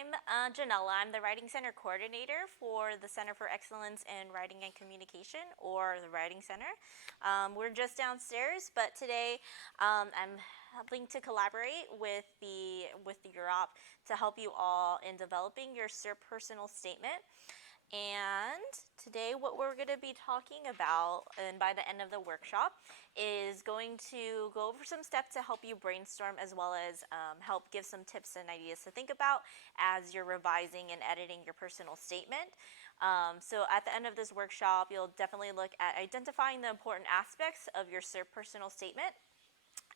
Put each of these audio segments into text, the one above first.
I'm Janella. I'm the Writing Center coordinator for the Center for Excellence in Writing and Communication, or the Writing Center. We're just downstairs, but today I'm helping to collaborate with the UROP to help you all in developing your SURP personal statement. And today what we're going to be talking about, and by the end of the workshop, is going to go over some steps to help you brainstorm, as well as help give some tips and ideas to think about as you're revising and editing your personal statement. So at the end of this workshop, you'll definitely look at identifying the important aspects of your SURP personal statement,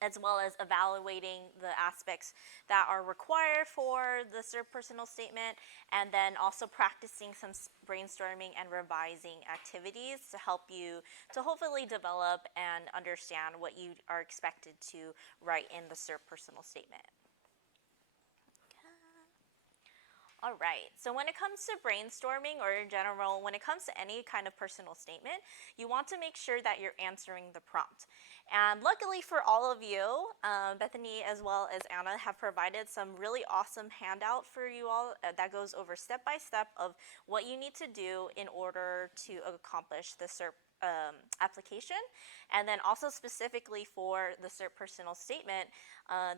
as well as evaluating the aspects that are required for the SURP personal statement, and then also practicing some brainstorming and revising activities to help you to hopefully develop and understand what you are expected to write in the SURP personal statement. All right, so when it comes to brainstorming, or in general, when it comes to any kind of personal statement, you want to make sure that you're answering the prompt. And luckily for all of you, Bethany as well as Anna have provided some really awesome handout for you all that goes over step by step of what you need to do in order to accomplish the SURP application. And then also specifically for the SURP personal statement,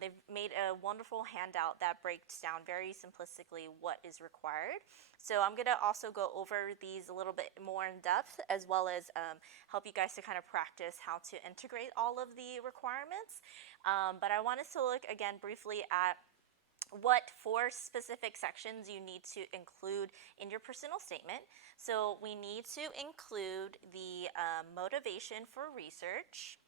they've made a wonderful handout that breaks down very simplistically what is required. So I'm going to also go over these a little bit more in depth, as well as help you guys to kind of practice how to integrate all of the requirements. But I want us to look again briefly at what 4 specific sections you need to include in your personal statement. So we need to include the motivation for research,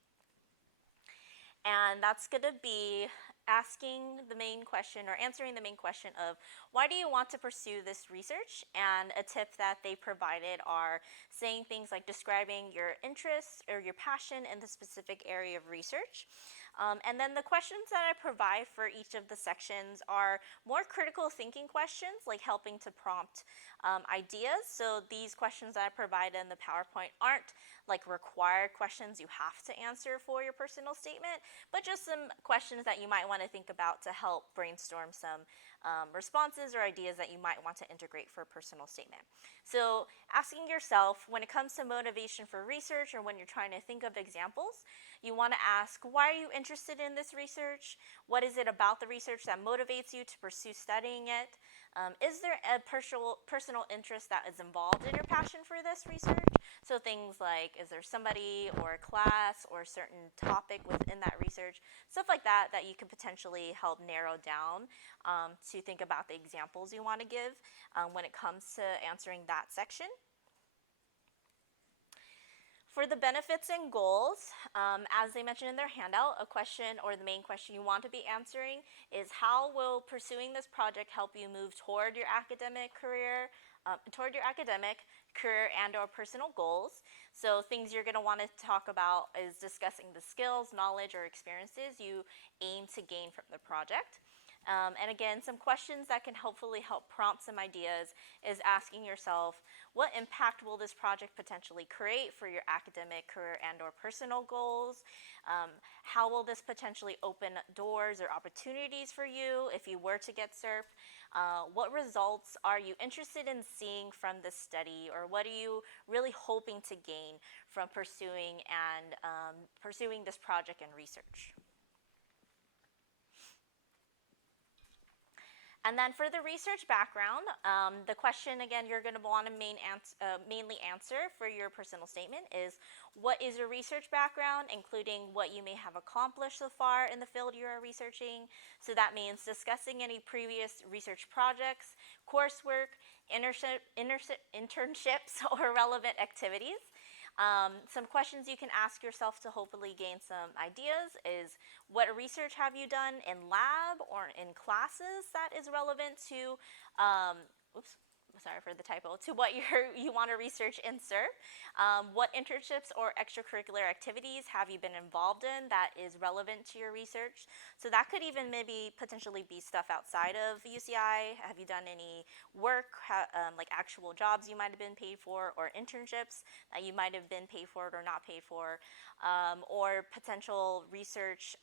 and that's going to be asking the main question, or answering the main question of why do you want to pursue this research. And a tip that they provided are saying things like describing your interests or your passion in the specific area of research. And then the questions that I provide for each of the sections are more critical thinking questions, like helping to prompt ideas. So these questions that I provide in the PowerPoint aren't like required questions you have to answer for your personal statement, but just some questions that you might want to think about to help brainstorm some responses or ideas that you might want to integrate for a personal statement. So asking yourself, when it comes to motivation for research, or when you're trying to think of examples, you want to ask, why are you interested in this research? What is it about the research that motivates you to pursue studying it? Is there a personal interest that is involved in your passion for this research? So things like, is there somebody or a class or a certain topic within that research? Stuff like that that you could potentially help narrow down to think about the examples you want to give when it comes to answering that section. For the benefits and goals, as they mentioned in their handout, a question, or the main question you want to be answering, is how will pursuing this project help you move toward your academic career, and or personal goals. So things you're going to want to talk about is discussing the skills, knowledge, or experiences you aim to gain from the project. And again, some questions that can hopefully help prompt some ideas is asking yourself, what impact will this project potentially create for your academic, career, and or personal goals? How will this potentially open doors or opportunities for you if you were to get SURP? What results are you interested in seeing from this study, or what are you really hoping to gain from pursuing this project and research? And then for the research background, the question, again, you're going to want to mainly answer for your personal statement is, what is your research background, including what you may have accomplished so far in the field you are researching. So that means discussing any previous research projects, coursework, internships, or relevant activities. Some questions you can ask yourself to hopefully gain some ideas is, what research have you done in lab or in classes that is relevant to sorry for the typo, to what you want to research in SURP. What internships or extracurricular activities have you been involved in that is relevant to your research? So that could even maybe potentially be stuff outside of UCI. Have you done any work, like actual jobs you might have been paid for, or internships that you might have been paid for or not paid for? Or potential research,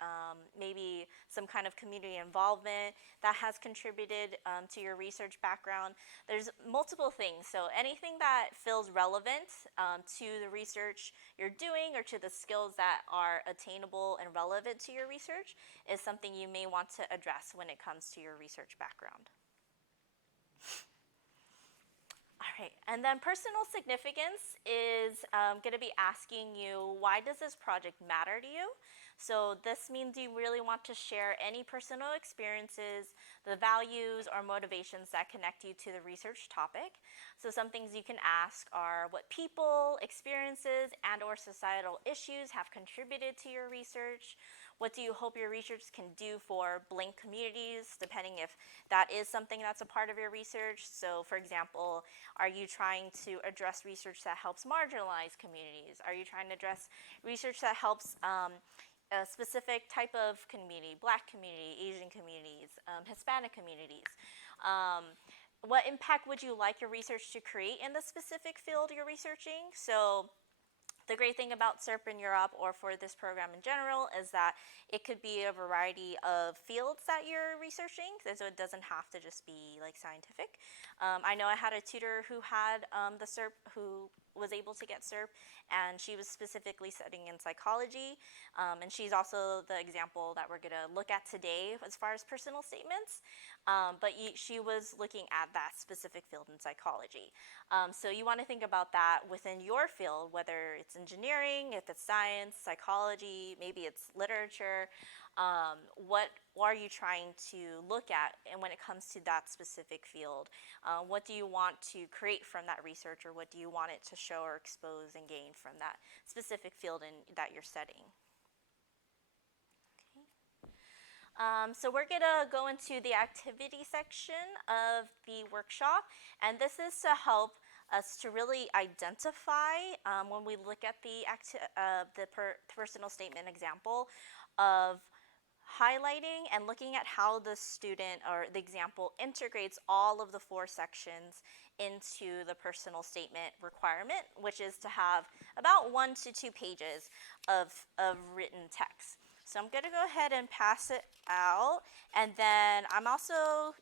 maybe some kind of community involvement that has contributed to your research background. There's multiple things, so anything that feels relevant to the research you're doing or to the skills that are attainable and relevant to your research is something you may want to address when it comes to your research background. All right, and then personal significance is going to be asking you, why does this project matter to you? So this means you really want to share any personal experiences, the values or motivations that connect you to the research topic. So some things you can ask are, what people, experiences, and or societal issues have contributed to your research? What do you hope your research can do for blank communities, depending if that is something that's a part of your research? So for example, are you trying to address research that helps marginalized communities? Are you trying to address research that helps a specific type of community, Black community, Asian communities, Hispanic communities? What impact would you like your research to create in the specific field you're researching? So the great thing about SURP in Europe, or for this program in general, is that it could be a variety of fields that you're researching, so it doesn't have to just be like scientific. I know I had a tutor who had the SURP, who was able to get SURP, and she was specifically studying in psychology, and she's also the example that we're gonna look at today as far as personal statements, but she was looking at that specific field in psychology. So you want to think about that within your field, whether it's engineering, if it's science, psychology, maybe it's literature. What are you trying to look at, and when it comes to that specific field? What do you want to create from that research, or what do you want it to show or expose and gain from that specific field that you're studying? So we're gonna go into the activity section of the workshop, and this is to help us to really identify, when we look at the personal statement example, of highlighting and looking at how the student or the example integrates all of the 4 sections into the personal statement requirement, which is to have about 1 to 2 pages of written text. So I'm gonna go ahead and pass it out, and then I'm also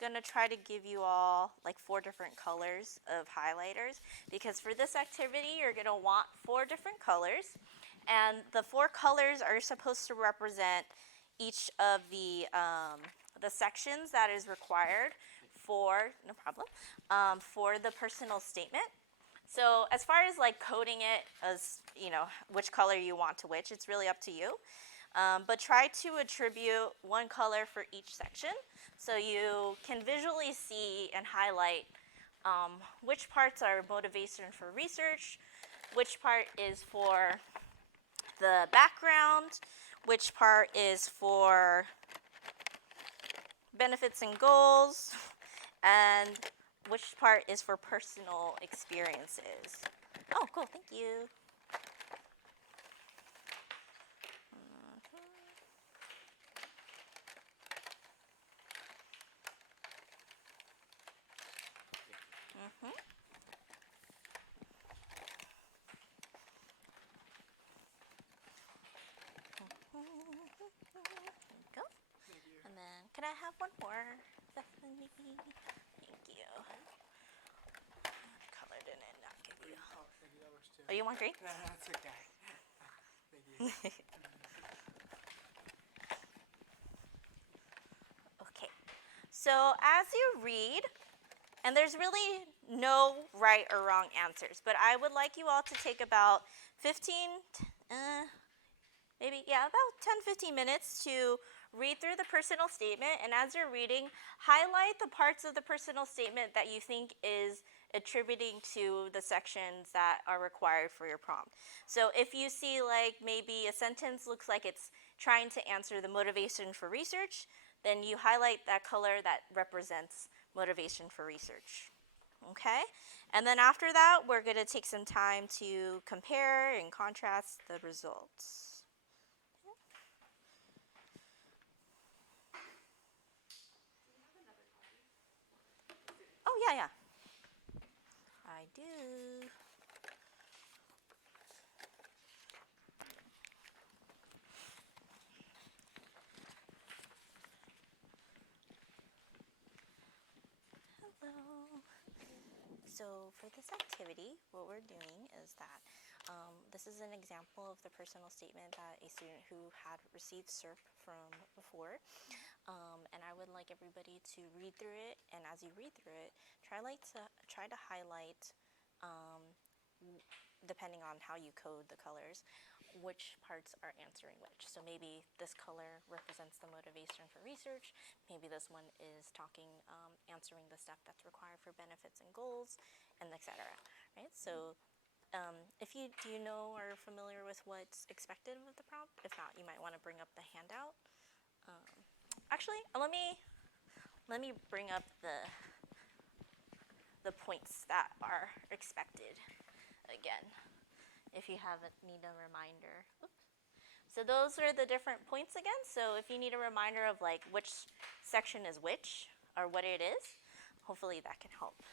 gonna try to give you all like 4 different colors of highlighters, because for this activity you're gonna want 4 different colors, and the 4 colors are supposed to represent each of the sections that is required for, no problem, for the personal statement. So as far as like coding it as, which color you want to which, it's really up to you. But try to attribute 1 color for each section, so you can visually see and highlight which parts are motivation for research, which part is for the background, which part is for benefits and goals, and which part is for personal experiences. Oh, cool, thank you. Can I have one more, Stephanie? Thank you. Color didn't not give you. Oh, you want green? No, that's okay. Thank you. Okay. So as you read, and there's really no right or wrong answers, but I would like you all to take about 10-15 minutes to read through the personal statement, and as you're reading, highlight the parts of the personal statement that you think is attributing to the sections that are required for your prompt. So if you see like maybe a sentence looks like it's trying to answer the motivation for research, then you highlight that color that represents motivation for research. Okay? And then after that, we're going to take some time to compare and contrast the results. Oh, yeah, yeah. I do. Hello. So for this activity, what we're doing is that this is an example of the personal statement that a student who had received SURP from before. And I would like everybody to read through it, and as you read through it, try to highlight, depending on how you code the colors, which parts are answering which. So maybe this color represents the motivation for research. Maybe this one is answering the step that's required for benefits and goals, and etc. Right? So do you know or are familiar with what's expected of the prompt? If not, you might want to bring up the handout. Actually, let me bring up the points that are expected again, if you need a reminder. Oops. So those are the different points again. So if you need a reminder of like which section is which or what it is, hopefully that can help.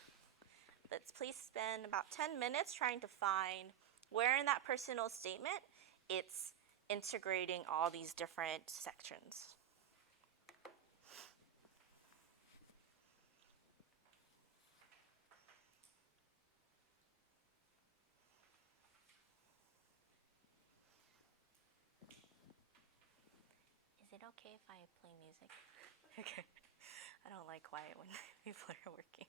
Let's please spend about 10 minutes trying to find where in that personal statement it's integrating all these different sections. Is it okay if I play music? Okay. I don't like quiet when people are working.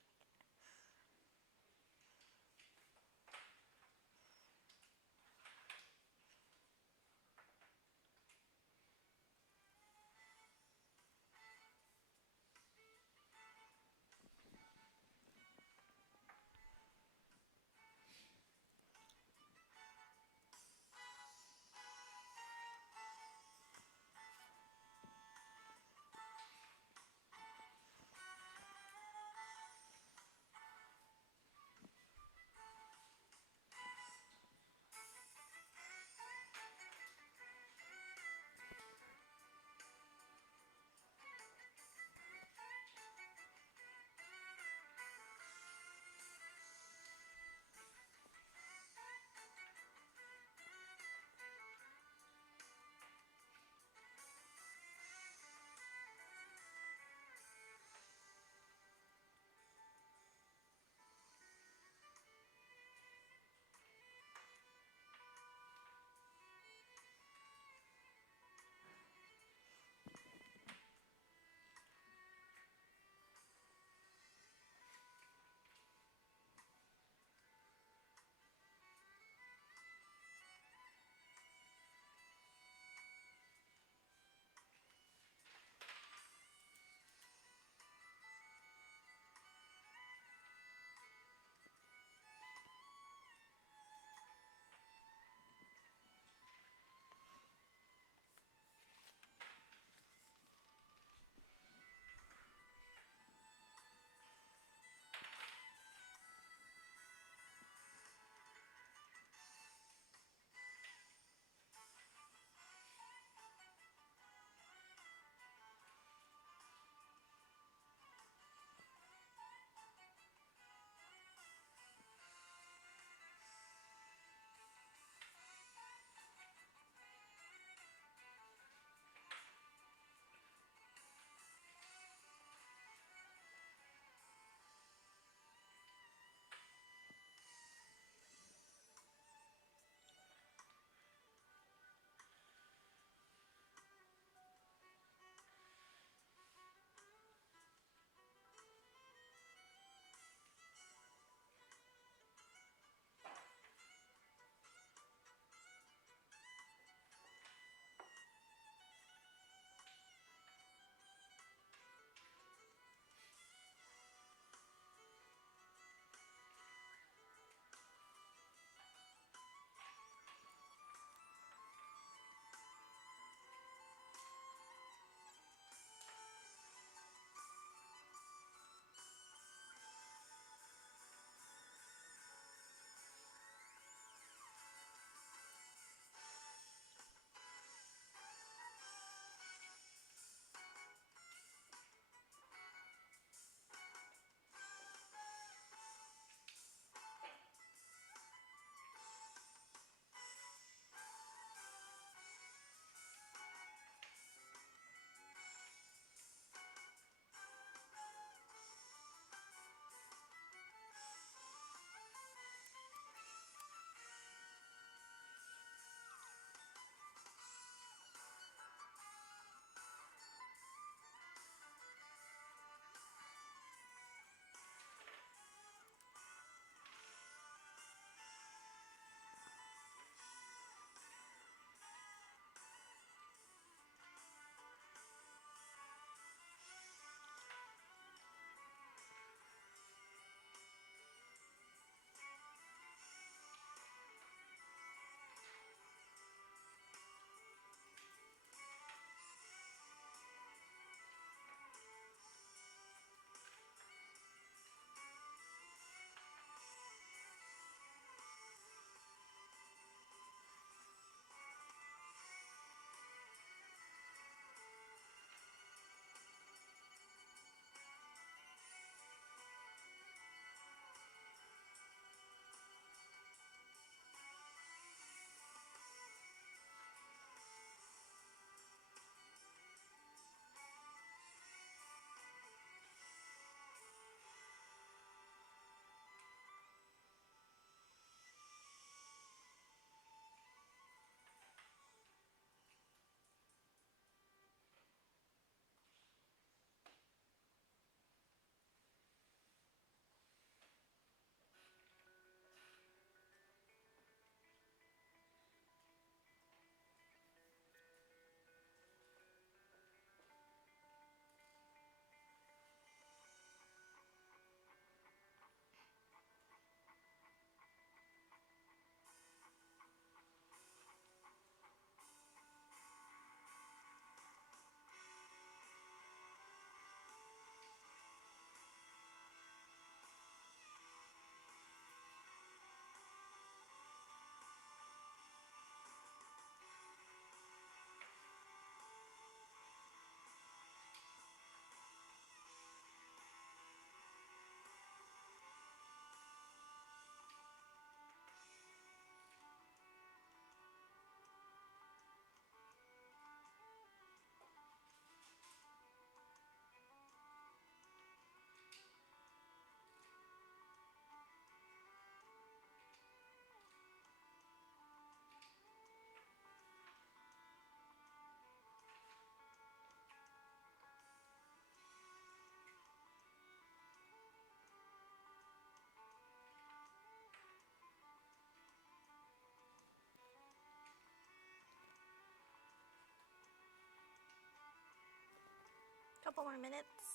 couple more minutes.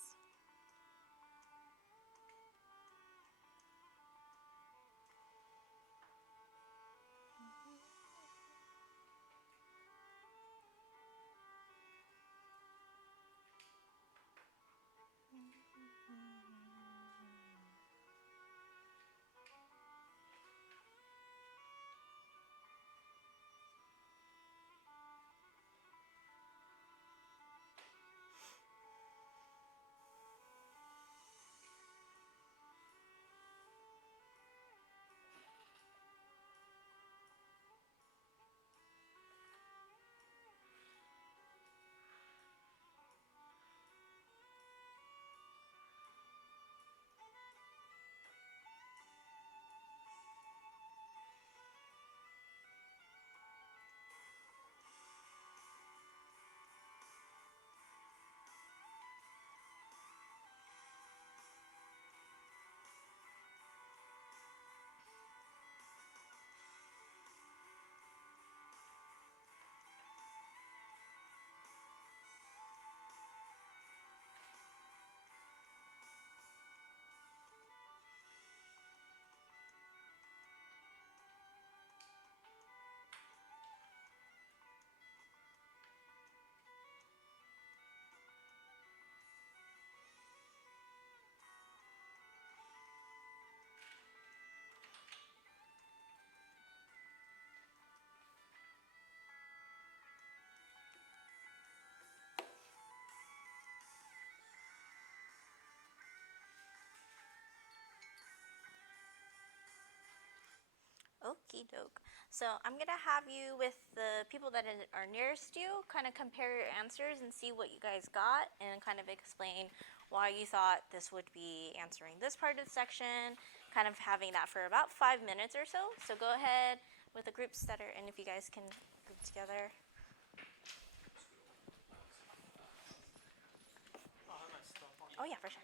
Okie doke. So I'm gonna have you with the people that are nearest you kind of compare your answers and see what you guys got and kind of explain why you thought this would be answering this part of the section, kind of having that for about 5 minutes or so. So go ahead with the groups that are, and if you guys can group together. I'll have my stuff on. Oh yeah, for sure.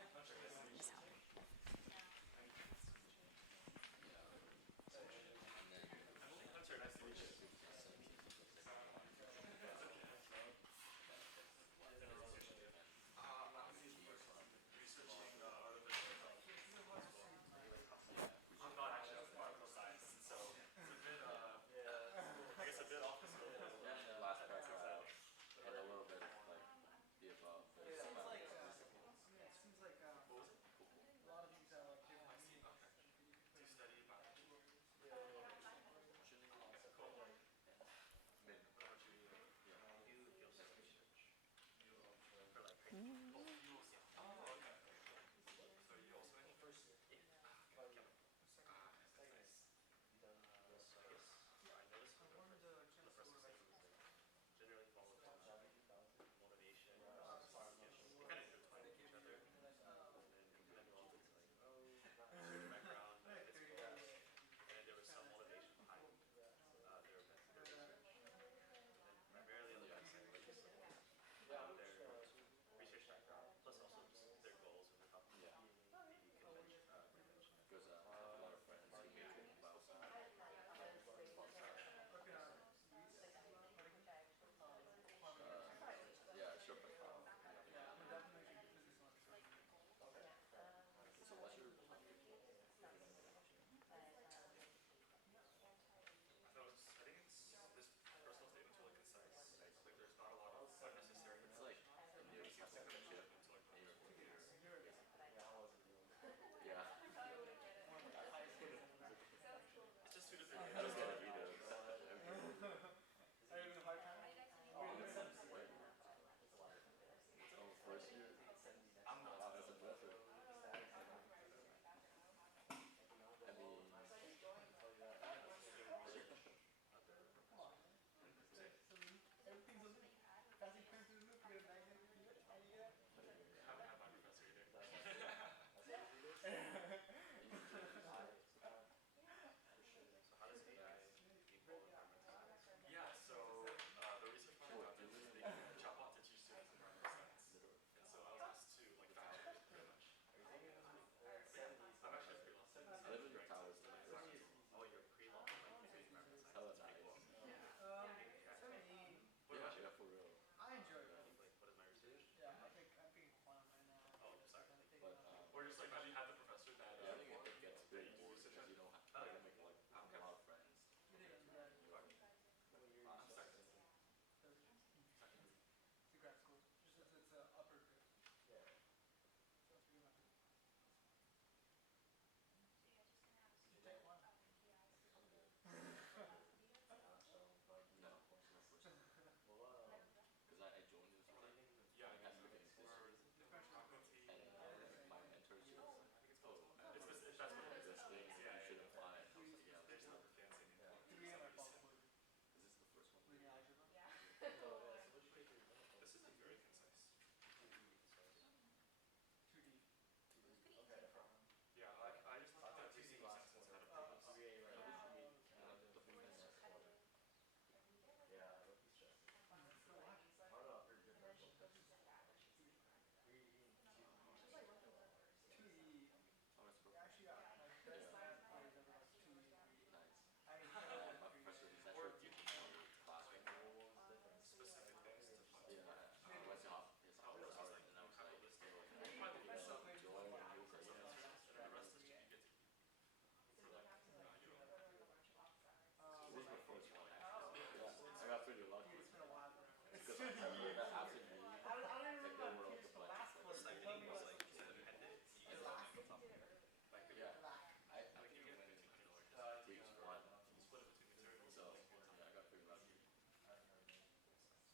really lucky. It's been a while. It's Because still I remember that after uni, I don't even like remember there how were like to a use the bunch of last like one. Can you tell me what Independent. You the just don't last have on top of it. Like yeah. black? I like if think you it get was into only computer or just like 2 weeks for one. you split it between materials So and makes more time. yeah, I got pretty lucky.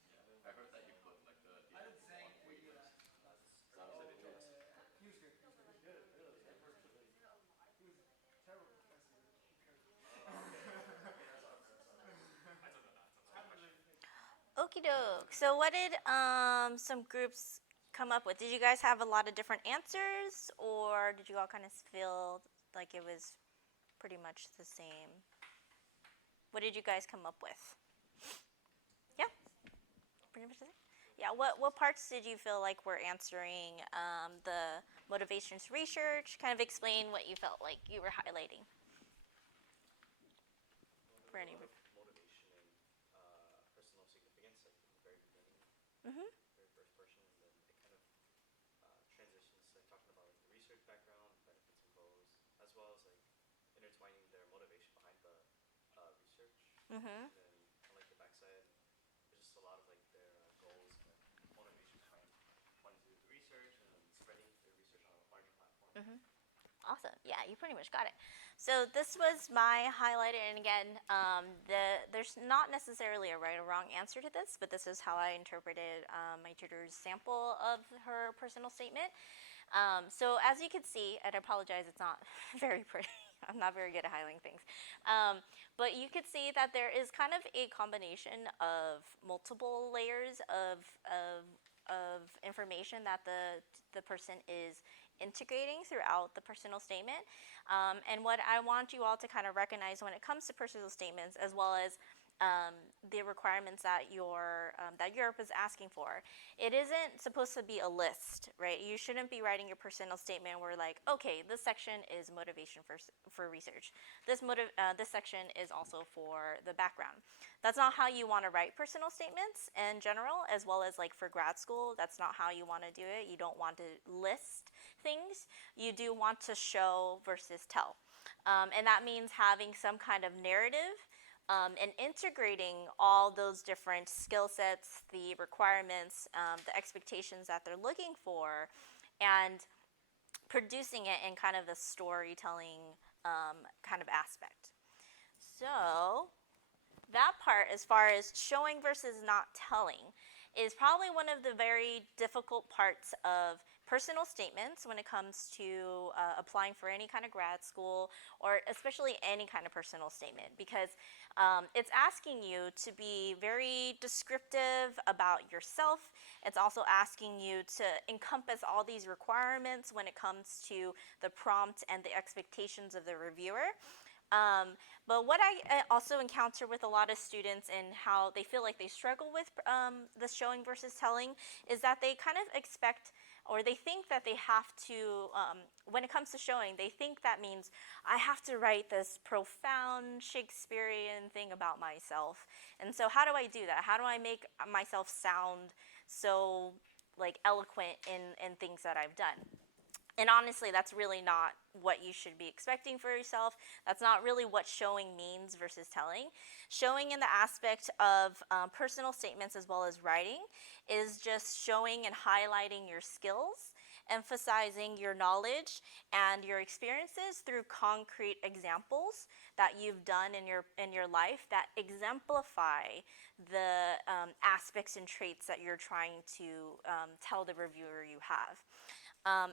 Yeah, I heard that you put like the I data did on Zhang for wafers. So that was Was a it cool one. interesting? he was good. He was good. He was a terrible professor. Okay, I don't know that. That's a good question. Okie doke. So, what did some groups come up with? Did you guys have a lot of different answers, or did you all kind of feel like it was pretty much the same? What did you guys come up with? Yeah, pretty much the same. Yeah. What parts did you feel like were answering the motivations research? Kind of explain what you felt like you were highlighting. Well, For there was a any. lot of motivation and personal significance, like in the very beginning, Mhm. very first portion, and then it kind of transitions to like talking about like the research background, benefits and goals, as well as like intertwining their motivation behind the research, Mhm. and then on like the backside, there's just a lot of like their goals and motivation behind wanting to do the research and then spreading their research on a larger platform. Mhm. Awesome. Yeah, you pretty much got it. So this was my highlighted, and again, there's not necessarily a right or wrong answer to this, but this is how I interpreted my tutor's sample of her personal statement. So as you can see, and I apologize, it's not very pretty. I'm not very good at highlighting things. But you could see that there is kind of a combination of multiple layers of information that the person is integrating throughout the personal statement. And what I want you all to kind of recognize when it comes to personal statements, as well as the requirements that that Europe is asking for. It isn't supposed to be a list, right? You shouldn't be writing your personal statement where like, okay, this section is motivation for research. This section is also for the background. That's not how you want to write personal statements in general, as well as like for grad school. That's not how you want to do it. You don't want to list things. You do want to show versus tell. And that means having some kind of narrative and integrating all those different skill sets, the requirements, the expectations that they're looking for, and producing it in kind of a storytelling kind of aspect. So, that part, as far as showing versus not telling, is probably one of the very difficult parts of personal statements when it comes to applying for any kind of grad school, or especially any kind of personal statement, because it's asking you to be very descriptive about yourself. It's also asking you to encompass all these requirements when it comes to the prompt and the expectations of the reviewer. But what I also encounter with a lot of students and how they feel like they struggle with the showing versus telling is that they kind of expect, or they think that they have to, when it comes to showing, they think that means I have to write this profound Shakespearean thing about myself. And so how do I do that? How do I make myself sound so like eloquent in things that I've done? And honestly, that's really not what you should be expecting for yourself. That's not really what showing means versus telling. Showing in the aspect of personal statements as well as writing is just showing and highlighting your skills, emphasizing your knowledge and your experiences through concrete examples that you've done in your life that exemplify the aspects and traits that you're trying to tell the reviewer you have.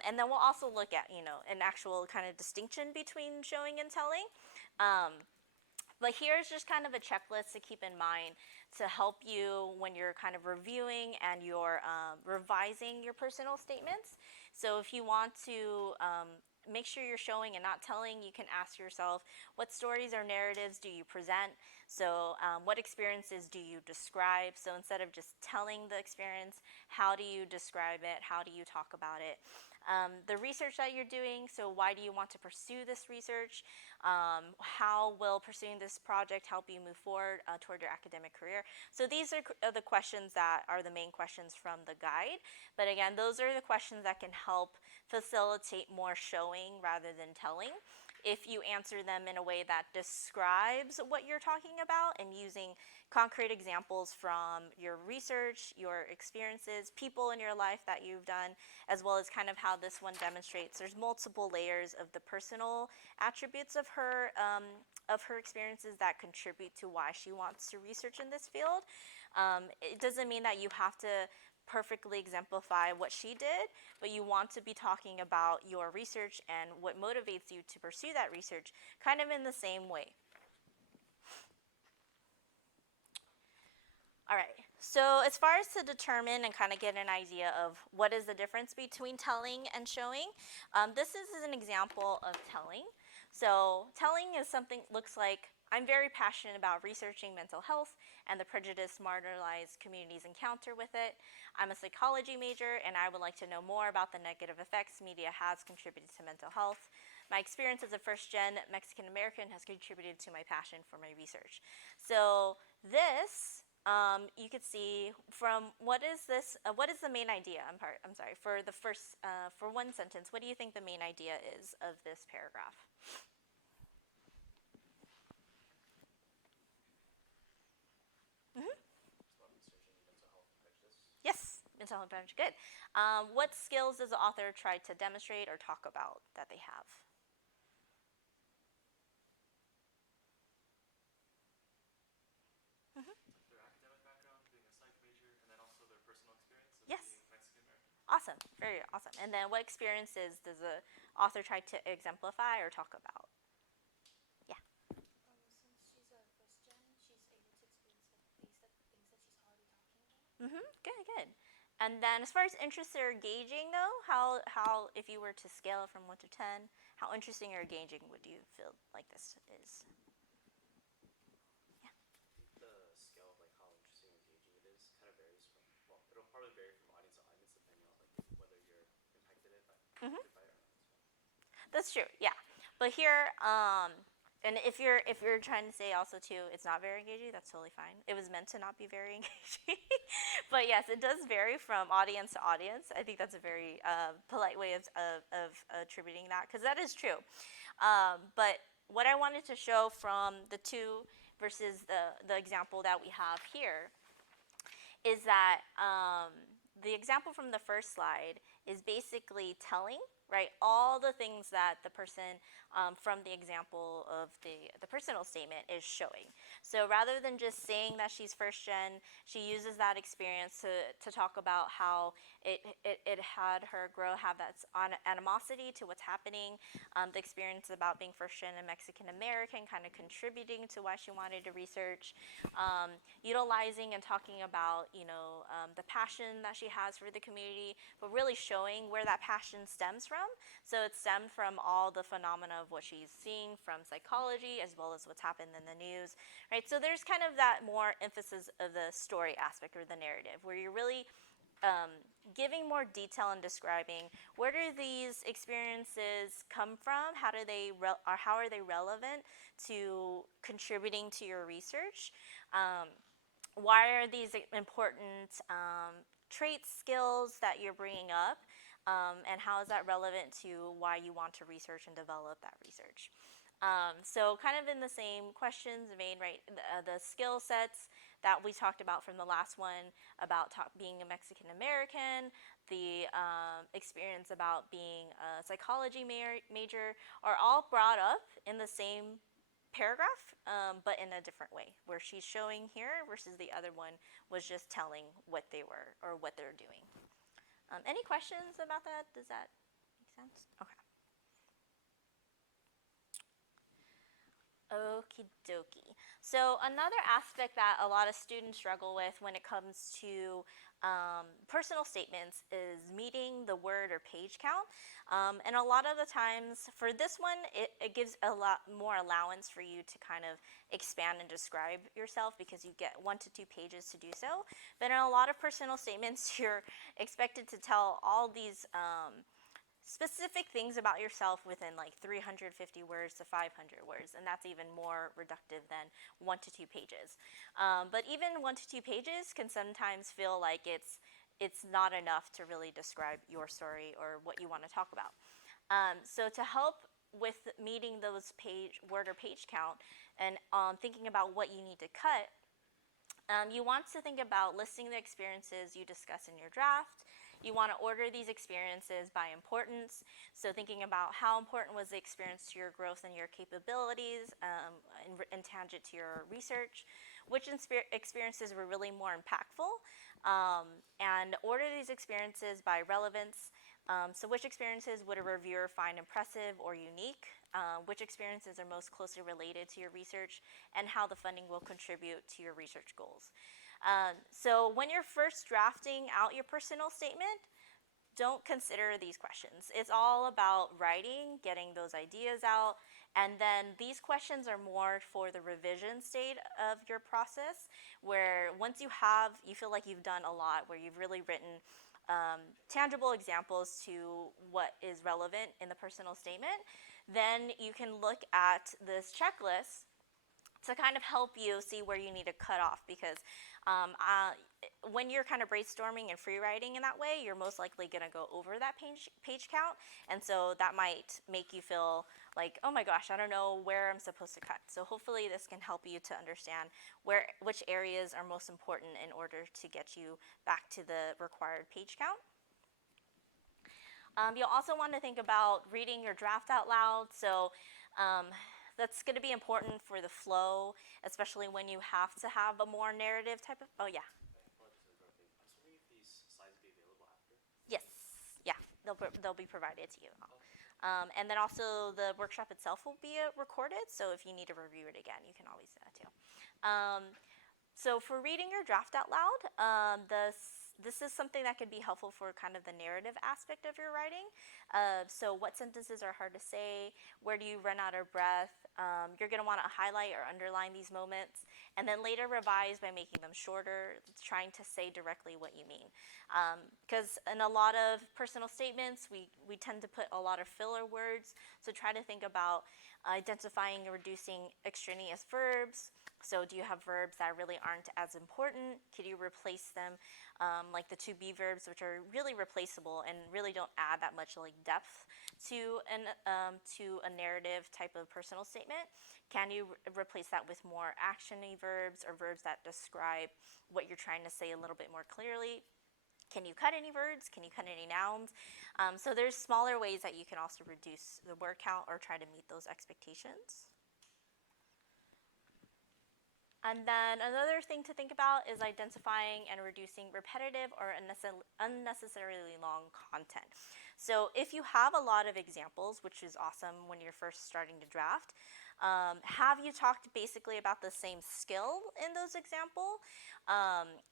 And then we'll also look at, an actual kind of distinction between showing and telling. But here's just kind of a checklist to keep in mind to help you when you're kind of reviewing and you're revising your personal statements. So if you want to make sure you're showing and not telling, you can ask yourself, what stories or narratives do you present? So what experiences do you describe? So instead of just telling the experience, how do you describe it? How do you talk about it? The research that you're doing, so why do you want to pursue this research? How will pursuing this project help you move forward toward your academic career? So these are the questions that are the main questions from the guide. But again, those are the questions that can help facilitate more showing rather than telling. if you answer them in a way that describes what you're talking about and using concrete examples from your research, your experiences, people in your life that you've done, as well as kind of how this one demonstrates there's multiple layers of the personal attributes of her experiences that contribute to why she wants to research in this field. It doesn't mean that you have to perfectly exemplify what she did, but you want to be talking about your research and what motivates you to pursue that research kind of in the same way. All right, so as far as to determine and kind of get an idea of what is the difference between telling and showing, this is an example of telling. So telling is something looks like, I'm very passionate about researching mental health and the prejudice marginalized communities encounter with it. I'm a psychology major and I would like to know more about the negative effects media has contributed to mental health. My experience as a first-gen Mexican American has contributed to my passion for my research. So this, you could see from what is this? What is the main idea? I'm sorry. For the first, for one sentence, what do you think the main idea is of this paragraph? Yes, mental health prevention. Good. What skills does the author try to demonstrate or talk about that they have? Their academic background, being a psych major, and then also their personal experience of Yes. being Mexican American. Awesome. Very awesome. And then what experiences does the author try to exemplify or talk about? Yeah. Since she's a first gen, she's able to experience like basic things that she's already talking about. Good, good. And then as far as interested or engaging though, how if you were to scale it from 1 to 10, how interesting or engaging would you feel like this is? I think the scale of like how interesting and engaging it is kind of varies from, well, it'll probably vary from audience to audience depending on like whether you're impacted by it or not as well. That's true, yeah. But here, and if you're trying to say also too, it's not very engaging, that's totally fine. It was meant to not be very engaging, but yes, it does vary from audience to audience. I think that's a very polite way of attributing that, because that is true. But what I wanted to show from the two versus the example that we have here is that the example from the first slide is basically telling, right, all the things that the person from the example of the personal statement is showing. So rather than just saying that she's first gen, she uses that experience to talk about how it had her have that animosity to what's happening, the experience about being first gen and Mexican American kind of contributing to why she wanted to research, utilizing and talking about, the passion that she has for the community, but really showing where that passion stems from. So it stemmed from all the phenomena of what she's seeing from psychology as well as what's happened in the news, right? So there's kind of that more emphasis of the story aspect or the narrative where you're really giving more detail and describing where do these experiences come from, how are they relevant to contributing to your research, why are these important traits, skills that you're bringing up, and how is that relevant to why you want to research and develop that research. So kind of in the same questions made, right, the skill sets that we talked about from the last one about being a Mexican American, the experience about being a psychology major are all brought up in the same paragraph, but in a different way, where she's showing here versus the other one was just telling what they were or what they're doing. Any questions about that? Does that make sense? Okay. Okie dokie. So another aspect that a lot of students struggle with when it comes to personal statements is meeting the word or page count. And a lot of the times for this one, it gives a lot more allowance for you to kind of expand and describe yourself because you get 1 to 2 pages to do so. But in a lot of personal statements, you're expected to tell all these specific things about yourself within like 350 words to 500 words, and that's even more reductive than 1 to 2 pages. But even 1 to 2 pages can sometimes feel like it's not enough to really describe your story or what you want to talk about. So to help with meeting those word or page count and thinking about what you need to cut, you want to think about listing the experiences you discuss in your draft. You want to order these experiences by importance. So thinking about how important was the experience to your growth and your capabilities, and tangent to your research, which experiences were really more impactful, and order these experiences by relevance. So which experiences would a reviewer find impressive or unique? Which experiences are most closely related to your research, and how the funding will contribute to your research goals. So when you're first drafting out your personal statement, don't consider these questions. It's all about writing, getting those ideas out, and then these questions are more for the revision state of your process, where once you feel like you've done a lot, where you've really written tangible examples to what is relevant in the personal statement, then you can look at this checklist to kind of help you see where you need to cut off, because when you're kind of brainstorming and free writing in that way, you're most likely going to go over that page count, and so that might make you feel like, oh my gosh, I don't know where I'm supposed to cut. So hopefully this can help you to understand which areas are most important in order to get you back to the required page count. You'll also want to think about reading your draft out loud. So that's going to be important for the flow, especially when you have to have a more narrative type of, oh yeah. I was wondering if these slides would be available after. Yes, yeah, they'll be provided to you. And then also the workshop itself will be recorded, so if you need to review it again, you can always do that too. So for reading your draft out loud, this is something that could be helpful for kind of the narrative aspect of your writing. So what sentences are hard to say? Where do you run out of breath? You're going to want to highlight or underline these moments, and then later revise by making them shorter, trying to say directly what you mean. Because in a lot of personal statements, we tend to put a lot of filler words, so try to think about identifying and reducing extraneous verbs. So do you have verbs that really aren't as important? Could you replace them, like the to be verbs, which are really replaceable and really don't add that much like depth to a narrative type of personal statement? Can you replace that with more actiony verbs or verbs that describe what you're trying to say a little bit more clearly? Can you cut any verbs? Can you cut any nouns? So there's smaller ways that you can also reduce the word count or try to meet those expectations. And then another thing to think about is identifying and reducing repetitive or unnecessarily long content. So if you have a lot of examples, which is awesome when you're first starting to draft, have you talked basically about the same skill in those examples?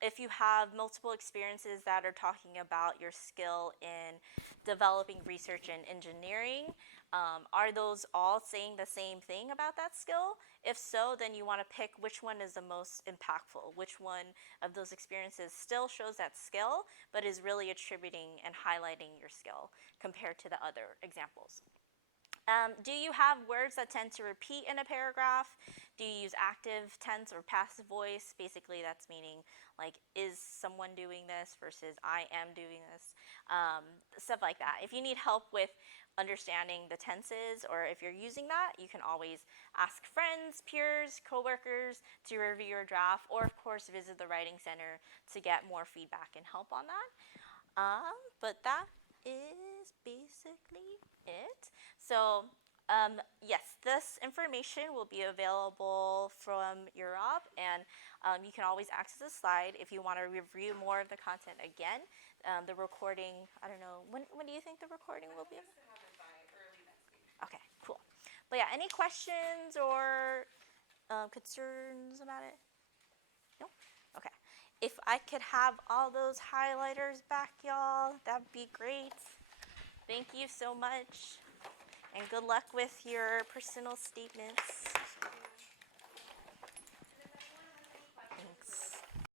If you have multiple experiences that are talking about your skill in developing research and engineering, are those all saying the same thing about that skill? If so, then you want to pick which one is the most impactful, which one of those experiences still shows that skill, but is really attributing and highlighting your skill compared to the other examples. Do you have words that tend to repeat in a paragraph? Do you use active tense or passive voice? Basically, that's meaning like, is someone doing this versus I am doing this? Stuff like that. If you need help with understanding the tenses, or if you're using that, you can always ask friends, peers, coworkers to review your draft, or of course visit the Writing Center to get more feedback and help on that. But that is basically it. So yes, this information will be available from Europe, and you can always access the slide if you want to review more of the content again. The recording, I don't know, when do you think the recording will be? Okay, cool. But yeah, any questions or concerns about it? No? Okay. If I could have all those highlighters back, y'all, that'd be great. Thank you so much. And good luck with your personal statements.